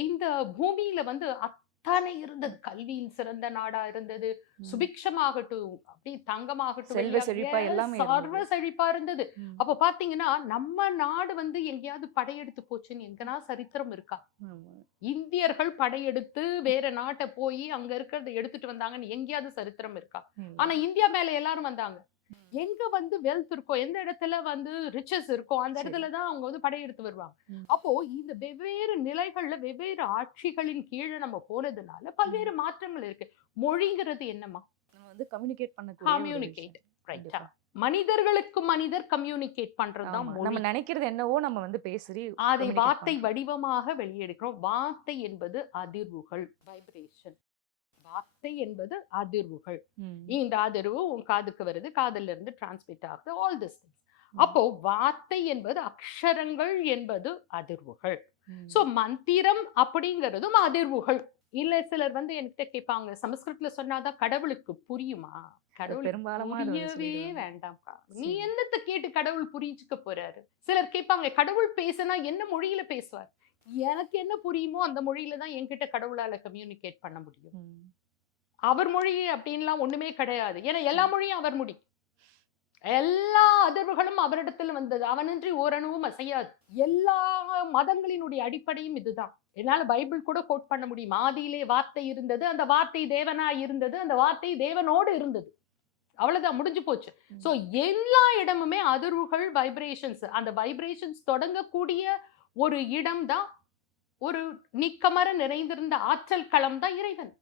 இந்த பூமியில வந்து அத்தனை இருந்தது. கல்வியில் சிறந்த நாடா இருந்தது. ம். சுபிக்ஷமாகட்டும், அப்படி தங்கமாகட்டும், செல்வ வெள்ளியாக செழிப்பா எல்லாமே சர்வ இருந்தது. செழிப்பா இருந்தது. ம். அப்ப பார்த்தீங்கன்னா, நம்ம நாடு வந்து எங்கேயாவது படையெடுத்து போச்சுன்னு எங்கனா சரித்திரம் இருக்கா? ஆமா. இந்தியர்கள் படையெடுத்து வேற நாட்ட போயி அங்க இருக்கிறத எடுத்துட்டு வந்தாங்கன்னு எங்கேயாவது சரித்திரம் இருக்கா? இல்ல. ஆனா இந்தியா மேல எல்லாரும் வந்தாங்க. எங்க வந்து வெல்த் இருக்கோ, எந்த இடத்துல வந்து ரிச்சஸ் இருக்கோ, அந்த சரி. இடத்துல தான் அவங்க வந்து படையெடுத்து வருவாங்க. ம். அப்போ இந்த வெவ்வேறு நிலைகள்ல, வெவ்வேறு ஆட்சிகளின் கீழ நம்ம போனதுனால, ம். பல்வேறு மாற்றங்கள் இருக்கு. மொழிங்கிறது என்னம்மா? நம்ம வந்து கம்யூனிகேட் பண்ணக்கூடிய ஒரு கம்யூனிகேட். விஷயம். ரைட்டா? கண்டிப்பா. மனிதர்களுக்கு மனிதர் கம்யூனிகேட் பண்றது தான் ஆமா. நம்ம மொழி. நெனைக்கிறது என்னவோ நம்ம வந்து பேசி அதை கம்யூனிகேட் வார்த்தை பண்றோம். வடிவமாக வெளியெடுக்கிறோம். வார்த்தை என்பது அதிர்வுகள். வைப்ரேஷன். வார்த்தை என்பது அதிர்வுகள். ம். இந்த அதிர்வு உன் காதுக்கு வருது. காதுல இருந்து டிரான்ஸ்மிட் ஆகுது. All this things. ம். அப்போ வார்த்தை என்பது அக்ஷரங்கள் என்பது அதிர்வுகள். ம். சோ மந்திரம் அப்படிங்கிறதும் அதிர்வுகள். இல்ல சிலர் வந்து என்கிட்ட கேட்பாங்க, சமஸ்கிருதத்துல சொன்னா தான் கடவுளுக்கு புரியுமா? அது கடவுளுக்கு பெரும்பாலுமா அத வந்து புரியவே சொல்லிடுவாங்க. வேண்டாம்ப்பா. நீ சரி. என்னத்த கேட்டு கடவுள் புரிஞ்சுக்க போறாரு? சிலர் கேட்பாங்க, கடவுள் பேசுனா என்ன மொழியில பேசுவார்? எனக்கு என்ன புரியுமோ அந்த மொழியில தான் என்கிட்ட கடவுளால கம்யூனிகேட் பண்ண முடியும். ம். அவர் மொழி அப்படின்லாம் ஒண்ணுமே கிடையாது. ஏன்னா எல்லா ம். மொழியும் அவர் மொழி. எல்லா அதிர்வுகளும் அவரிடத்தில் வந்தது. அவனின்றி ஓரணுவும் அசையாது. எல்லா மதங்களினுடைய அடிப்படையும் இதுதான். என்னால பைபிள் கூட கோட் பண்ண முடியும். ஆதியிலே வார்த்தை இருந்தது. அந்த வார்த்தை தேவனாய் இருந்தது. அந்த வார்த்தை தேவனோடு இருந்தது. அவ்வளவுதான் முடிஞ்சு போச்சு. சோ ம். எல்லா இடமுமே அதிர்வுகள், வைப்ரேஷன்ஸ். அந்த வைப்ரேஷன்ஸ் தொடங்கக்கூடிய ஒரு இடம் தான் ஒரு நிக்கமற நிறைந்திருந்த ஆற்றல் களம் தான் இறைவன்.